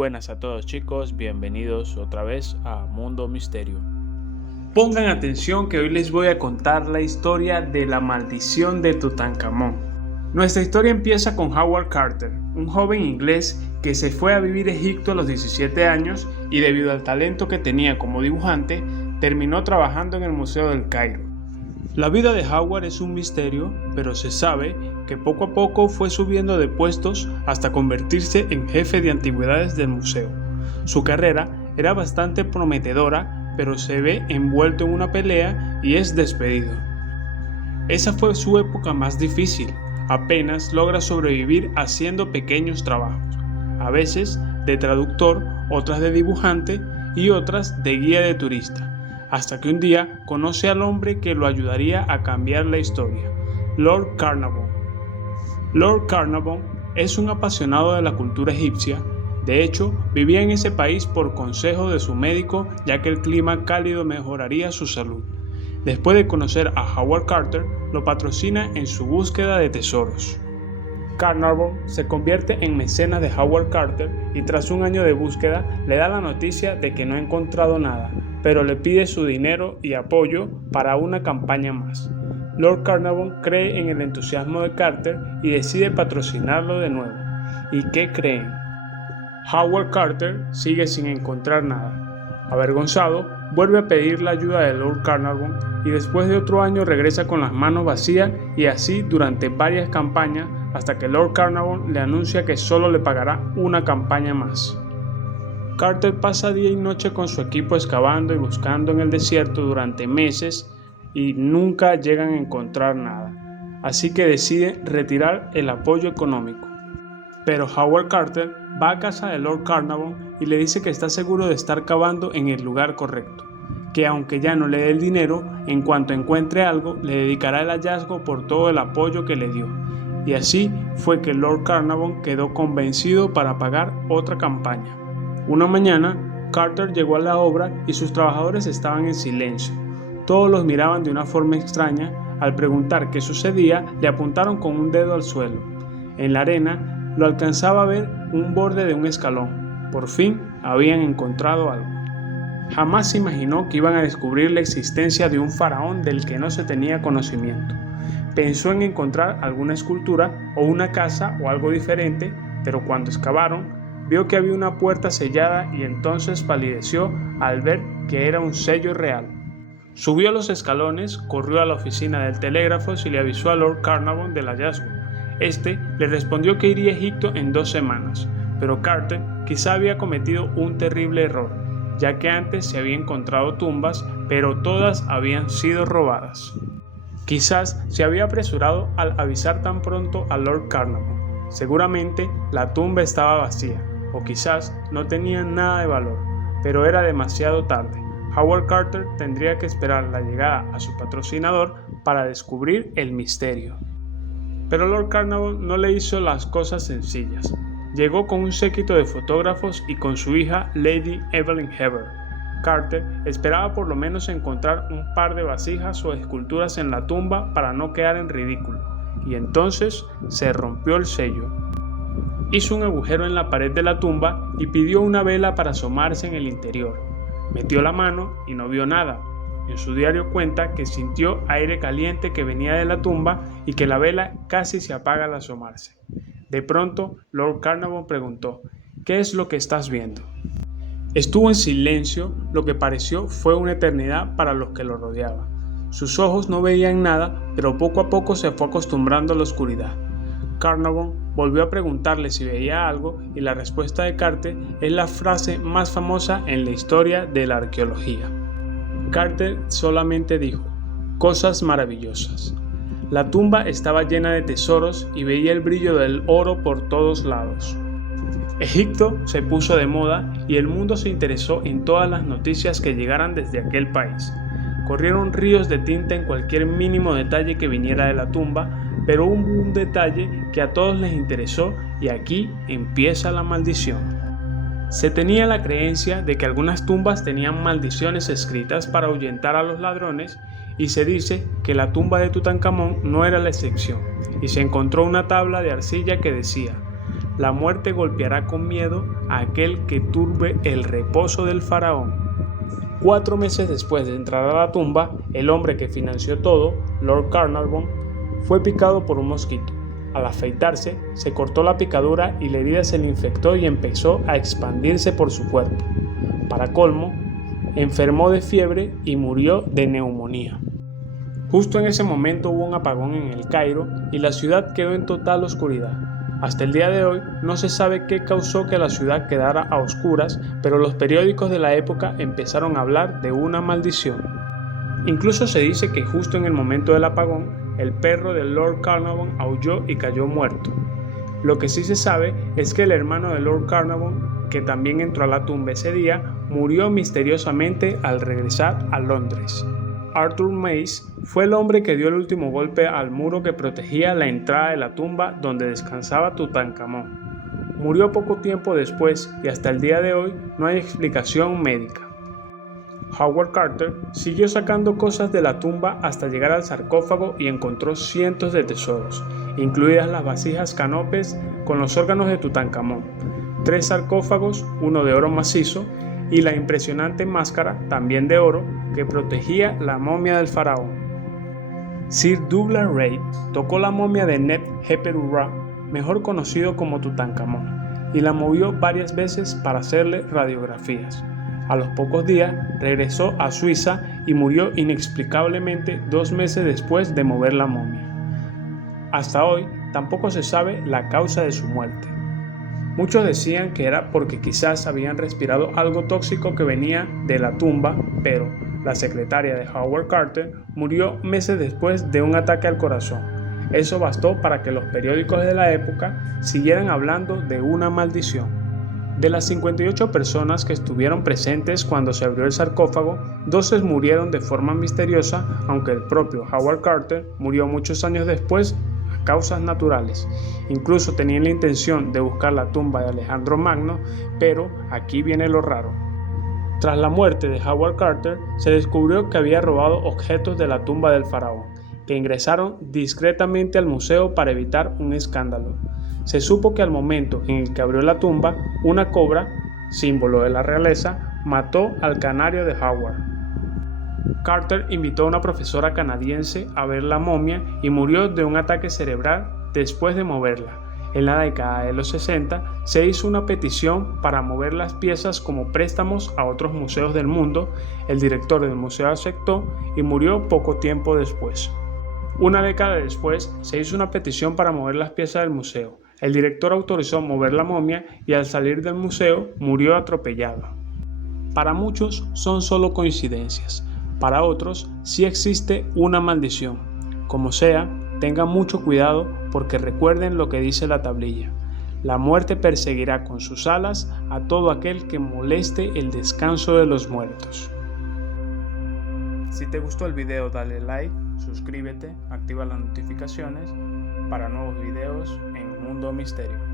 buenas a todos chicos, bienvenidos otra vez a Mundo Misterio. Pongan atención que hoy les voy a contar la historia de la maldición de Tutankamón. Nuestra historia empieza con Howard Carter, un joven inglés que se fue a vivir a Egipto a los 17 años y debido al talento que tenía como dibujante, terminó trabajando en el Museo del Cairo. La vida de Howard es un misterio, pero se sabe que poco a poco fue subiendo de puestos hasta convertirse en jefe de antigüedades del museo. Su carrera era bastante prometedora, pero se ve envuelto en una pelea y es despedido. Esa fue su época más difícil. Apenas logra sobrevivir haciendo pequeños trabajos, a veces de traductor, otras de dibujante y otras de guía de turista, hasta que un día conoce al hombre que lo ayudaría a cambiar la historia, Lord Carnarvon. Lord Carnarvon es un apasionado de la cultura egipcia. De hecho, vivía en ese país por consejo de su médico, ya que el clima cálido mejoraría su salud. Después de conocer a Howard Carter, lo patrocina en su búsqueda de tesoros. Carnarvon se convierte en mecenas de Howard Carter y tras un año de búsqueda le da la noticia de que no ha encontrado nada, pero le pide su dinero y apoyo para una campaña más. Lord Carnarvon cree en el entusiasmo de Carter y decide patrocinarlo de nuevo. ¿Y qué creen? Howard Carter sigue sin encontrar nada. Avergonzado, vuelve a pedir la ayuda de Lord Carnarvon y después de otro año regresa con las manos vacías y así durante varias campañas hasta que Lord Carnarvon le anuncia que solo le pagará una campaña más. Carter pasa día y noche con su equipo excavando y buscando en el desierto durante meses y nunca llegan a encontrar nada, así que decide retirar el apoyo económico. Pero Howard Carter va a casa de Lord Carnarvon y le dice que está seguro de estar cavando en el lugar correcto, que aunque ya no le dé el dinero, en cuanto encuentre algo, le dedicará el hallazgo por todo el apoyo que le dio. Y así fue que Lord Carnarvon quedó convencido para pagar otra campaña. Una mañana, Carter llegó a la obra y sus trabajadores estaban en silencio. Todos los miraban de una forma extraña. Al preguntar qué sucedía, le apuntaron con un dedo al suelo. En la arena, lo alcanzaba a ver un borde de un escalón. Por fin habían encontrado algo. Jamás se imaginó que iban a descubrir la existencia de un faraón del que no se tenía conocimiento. Pensó en encontrar alguna escultura o una casa o algo diferente, pero cuando excavaron, vio que había una puerta sellada y entonces palideció al ver que era un sello real. Subió los escalones, corrió a la oficina del telégrafo y le avisó a Lord Carnarvon del hallazgo. Este le respondió que iría a Egipto en 2 semanas, pero Carter quizá había cometido un terrible error, ya que antes se había encontrado tumbas, pero todas habían sido robadas. Quizás se había apresurado al avisar tan pronto a Lord Carnarvon. Seguramente la tumba estaba vacía, o quizás no tenía nada de valor, pero era demasiado tarde. Howard Carter tendría que esperar la llegada a su patrocinador para descubrir el misterio. Pero Lord Carnarvon no le hizo las cosas sencillas. Llegó con un séquito de fotógrafos y con su hija Lady Evelyn Heber. Carter esperaba por lo menos encontrar un par de vasijas o esculturas en la tumba para no quedar en ridículo, y entonces se rompió el sello. Hizo un agujero en la pared de la tumba y pidió una vela para asomarse en el interior. Metió la mano y no vio nada. En su diario cuenta que sintió aire caliente que venía de la tumba y que la vela casi se apaga al asomarse. De pronto, Lord Carnarvon preguntó: ¿qué es lo que estás viendo? Estuvo en silencio, lo que pareció fue una eternidad para los que lo rodeaban. Sus ojos no veían nada, pero poco a poco se fue acostumbrando a la oscuridad. Carnarvon volvió a preguntarle si veía algo y la respuesta de Carter es la frase más famosa en la historia de la arqueología. Carter solamente dijo: cosas maravillosas. La tumba estaba llena de tesoros y veía el brillo del oro por todos lados. Egipto se puso de moda y el mundo se interesó en todas las noticias que llegaran desde aquel país. Corrieron ríos de tinta en cualquier mínimo detalle que viniera de la tumba, pero hubo un detalle que a todos les interesó y aquí empieza la maldición. Se tenía la creencia de que algunas tumbas tenían maldiciones escritas para ahuyentar a los ladrones y se dice que la tumba de Tutankamón no era la excepción y se encontró una tabla de arcilla que decía: la muerte golpeará con miedo a aquel que turbe el reposo del faraón. 4 meses después de entrar a la tumba, el hombre que financió todo, Lord Carnarvon, fue picado por un mosquito. Al afeitarse, se cortó la picadura y la herida se le infectó y empezó a expandirse por su cuerpo. Para colmo, enfermó de fiebre y murió de neumonía. Justo en ese momento hubo un apagón en El Cairo y la ciudad quedó en total oscuridad. Hasta el día de hoy no se sabe qué causó que la ciudad quedara a oscuras, pero los periódicos de la época empezaron a hablar de una maldición. Incluso se dice que justo en el momento del apagón, el perro de Lord Carnarvon aulló y cayó muerto. Lo que sí se sabe es que el hermano de Lord Carnarvon, que también entró a la tumba ese día, murió misteriosamente al regresar a Londres. Arthur Mace fue el hombre que dio el último golpe al muro que protegía la entrada de la tumba donde descansaba Tutankamón. Murió poco tiempo después y hasta el día de hoy no hay explicación médica. Howard Carter siguió sacando cosas de la tumba hasta llegar al sarcófago y encontró cientos de tesoros, incluidas las vasijas canopes con los órganos de Tutankamón, 3 sarcófagos, uno de oro macizo, y la impresionante máscara, también de oro, que protegía la momia del faraón. Sir Douglas Reid tocó la momia de Neb-Hepper-Urra, mejor conocido como Tutankamón, y la movió varias veces para hacerle radiografías. A los pocos días regresó a Suiza y murió inexplicablemente 2 meses después de mover la momia. Hasta hoy tampoco se sabe la causa de su muerte. Muchos decían que era porque quizás habían respirado algo tóxico que venía de la tumba, pero la secretaria de Howard Carter murió meses después de un ataque al corazón. Eso bastó para que los periódicos de la época siguieran hablando de una maldición. De las 58 personas que estuvieron presentes cuando se abrió el sarcófago, 12 murieron de forma misteriosa, aunque el propio Howard Carter murió muchos años después a causas naturales. Incluso tenían la intención de buscar la tumba de Alejandro Magno, pero aquí viene lo raro. Tras la muerte de Howard Carter, se descubrió que había robado objetos de la tumba del faraón, que ingresaron discretamente al museo para evitar un escándalo. Se supo que al momento en el que abrió la tumba, una cobra, símbolo de la realeza, mató al canario de Howard. Carter invitó a una profesora canadiense a ver la momia y murió de un ataque cerebral después de moverla. En la década de los 60 se hizo una petición para mover las piezas como préstamos a otros museos del mundo. El director del museo aceptó y murió poco tiempo después. Una década después se hizo una petición para mover las piezas del museo. El director autorizó mover la momia y al salir del museo murió atropellado. Para muchos son solo coincidencias, para otros sí existe una maldición. Como sea, tengan mucho cuidado porque recuerden lo que dice la tablilla. La muerte perseguirá con sus alas a todo aquel que moleste el descanso de los muertos. Si te gustó el video, dale like, suscríbete, activa las notificaciones para nuevos videos en Mundo Misterio.